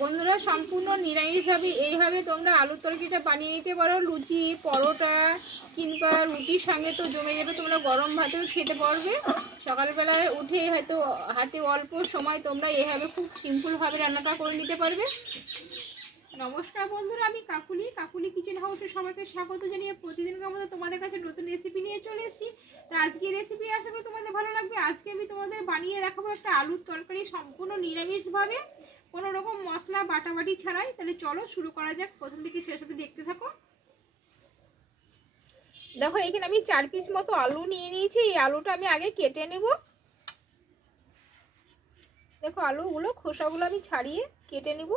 বন্ধুরা সম্পূর্ণ নিরামিষভাবে এইভাবে তোমরা আলুর তরকারিটা বানিয়ে নিতে পারো। লুচি, পরোটা কিংবা রুটির সঙ্গে তো জমে যাবে, তোমরা গরম ভাতেও খেতে পারবে। সকালবেলায় উঠে হয়তো হাতে অল্প সময় তোমরা এইভাবে খুব সিম্পলভাবে রান্নাটা করে নিতে পারবে। নমস্কার বন্ধুরা, আমি কাকুলি কিচেন হাউসে সবাইকে স্বাগত জানিয়ে প্রতিদিনকার মতো তোমাদের কাছে নতুন রেসিপি নিয়ে চলে এসেছি। তো আজকে রেসিপি আশা করি তোমাদের ভালো লাগবে। আজকে আমি তোমাদের বানিয়ে দেখাবো একটা আলুর তরকারি সম্পূর্ণ নিরামিষভাবে, কোনো রকম মশলা বাটাবাটি ছাড়াই। তাহলে চলো শুরু করা যাক, প্রথম থেকে শেষ অবধি দেখতে থাকো। দেখো এখানে আমি 4 পিস মতো আলু নিয়ে নিয়েছি। এই আলুটা আমি আগে কেটে নেব। দেখো আলুগুলো খোসাগুলো আমি ছাড়িয়ে কেটে নেব।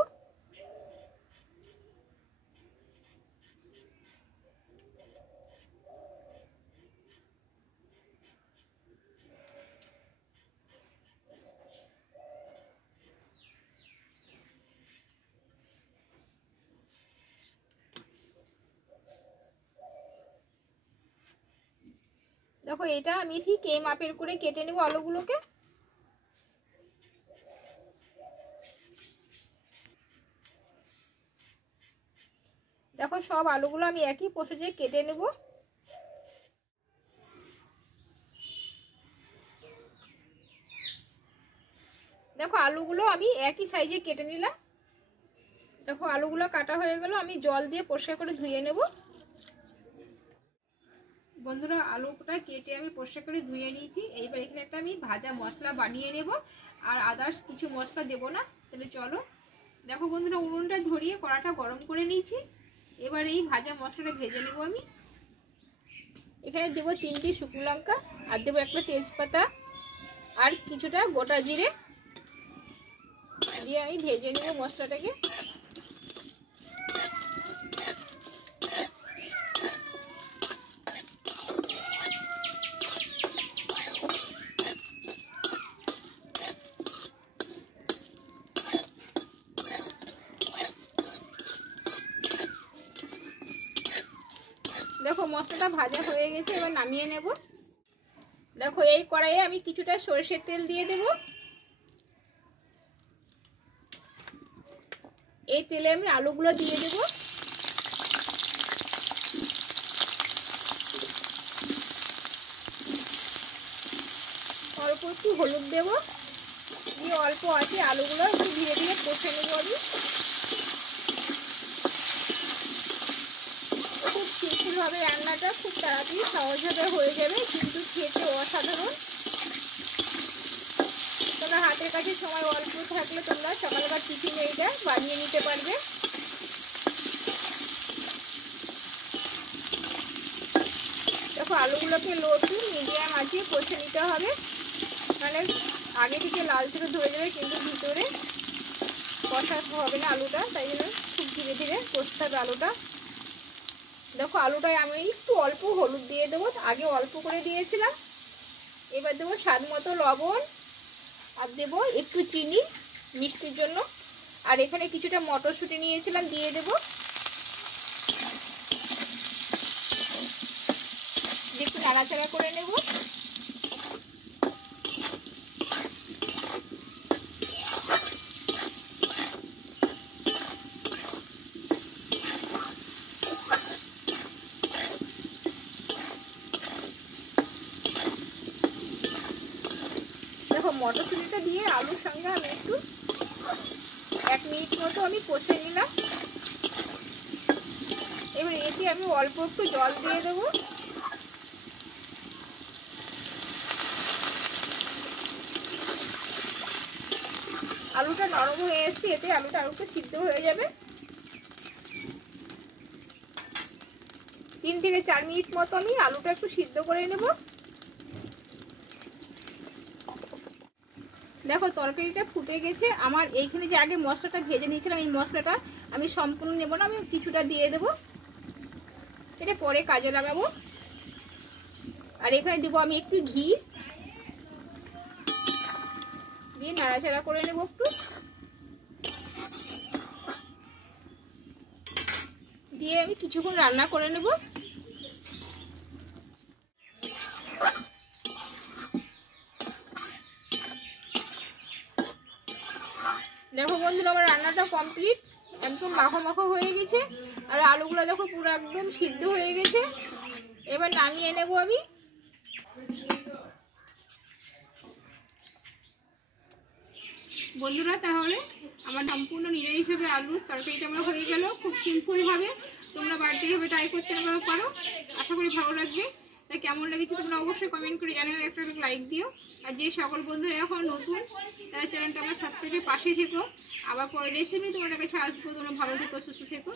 দেখো এটা আমি ঠিক এই মাপের করে কেটে নেব আলুগুলোকে। দেখো সব আলুগুলো আমি একই প্রসেসে কেটে নেব। দেখো আলুগুলো আমি একই সাইজে কেটে নিলাম। দেখো আলুগুলো কাটা হয়ে গেল, আমি জল দিয়ে পরিষ্কার করে ধুয়ে নেব। বন্ধুরা আলুটা কেটে আমি পরিষ্কার করে ধুয়ে নিয়েছি। এইবার এখানে একটা আমি ভাজা মশলা বানিয়ে নেব, আর আদার্স কিছু মশলা দেব না। তাহলে চলো। দেখো বন্ধুরা উনুনটা ধরিয়ে কড়াটা গরম করে নিয়েছি। এবার এই ভাজা মশলাটা ভেজে নেব আমি। এখানে দেবো 3টি শুকনো লঙ্কা, আর দেবো একটা তেজপাতা, আর কিছুটা গোটা জিরে দিয়ে আমি ভেজে নেব মশলাটাকে। দেখো মশলাটা ভাজা হয়ে গেছে, এবার নামিয়ে নেব। দেখো এই কড়াইয়ে আমি কিছুটা সরষের তেল দিয়ে দেব। এই তেলে আমি আলুগুলো দিয়ে দেব। অল্প একটু হলুদ দেব, দিয়ে অল্প আছে আলুগুলো একটু ধীরে ধীরে কষে নেব আমি। খুব সিম্পলভাবে রান্নাটা খুব তাড়াতাড়ি সহজভাবে হয়ে যাবে, কিন্তু খেতে অসাধারণ। তোমরা হাতের কাছে সময় অল্প থাকলে তোমরা সকালবেলা টিফিনে এটা বানিয়ে নিতে পারবে। দেখো আলুগুলোকে লো টু মিডিয়াম আঁচে কষে নিতে হবে, মানে আগে থেকে লাল থেকে ধরে যাবে কিন্তু ভিতরে কষা হবে না আলুটা, তাই জন্য খুব ধীরে ধীরে কষতে হবে আলুটা। দেখো আলুটায় আমি একটু অল্প হলুদ দিয়ে দেবো, আগে অল্প করে দিয়েছিলাম। এবার দেবো স্বাদ মতো লবণ, আর দেবো একটু চিনি মিষ্টির জন্য, আর এখানে কিছুটা মটরশুঁটি নিয়েছিলাম দিয়ে দেবো। একটু নাড়াচাড়া করে নেব। দেখো মটরশুঁটিটা দিয়ে আলুর সঙ্গে আমি একটু 1 মিনিট মতো আমি কষে নিলাম। এবার এতে আমি অল্প একটু জল দিয়ে দেবো। আলুটা নরম হয়ে এসছে, এতে আলুটা আর একটু সিদ্ধ হয়ে যাবে। 3 থেকে 4 মিনিট মতো আমি আলুটা একটু সিদ্ধ করে নেব। দেখো তরকারিটা ফুটে গেছে আমার। এইখানে যে আগে মশলাটা ভেজে নিয়েছিলাম, এই মশলাটা আমি সম্পূর্ণ নেব না, আমি কিছুটা দিয়ে দেবো, এটা পরে কাজে লাগাবো। আর এখানে দেবো আমি একটু ঘি দিয়ে নাড়াচাড়া করে নেব একটু, দিয়ে আমি কিছুক্ষণ রান্না করে নেব। দেখো বন্ধুরা আমার আমার রান্নাটা কমপ্লিট, একদম মাখো মাখো হয়ে গেছে। আর আলুগুলো দেখো পুরো একদম সিদ্ধ হয়ে গেছে। এবার নামিয়ে নেবো আমি। বন্ধুরা তাহলে আমার সম্পূর্ণ নিরামিষভাবে আলুর তরকারিটা আমার হয়ে গেল। খুব সিম্পলভাবে তোমরা বাড়িতে এইভাবে ট্রাই করতে পারো, আশা করি ভালো লাগবে। তাই কেমন লেগেছে তোমরা অবশ্যই কমেন্ট করে জানিও, একটা লাইক দিও। আর যে সকল বন্ধুরা এখন নতুন তারা চ্যানেলটা আমার সাবস্ক্রাইবের পাশেই থেকো। আবার পরে রেসিপি তোমাদের কাছে আসবো। তোমরা ভালো থেকো, সুস্থ থেকো।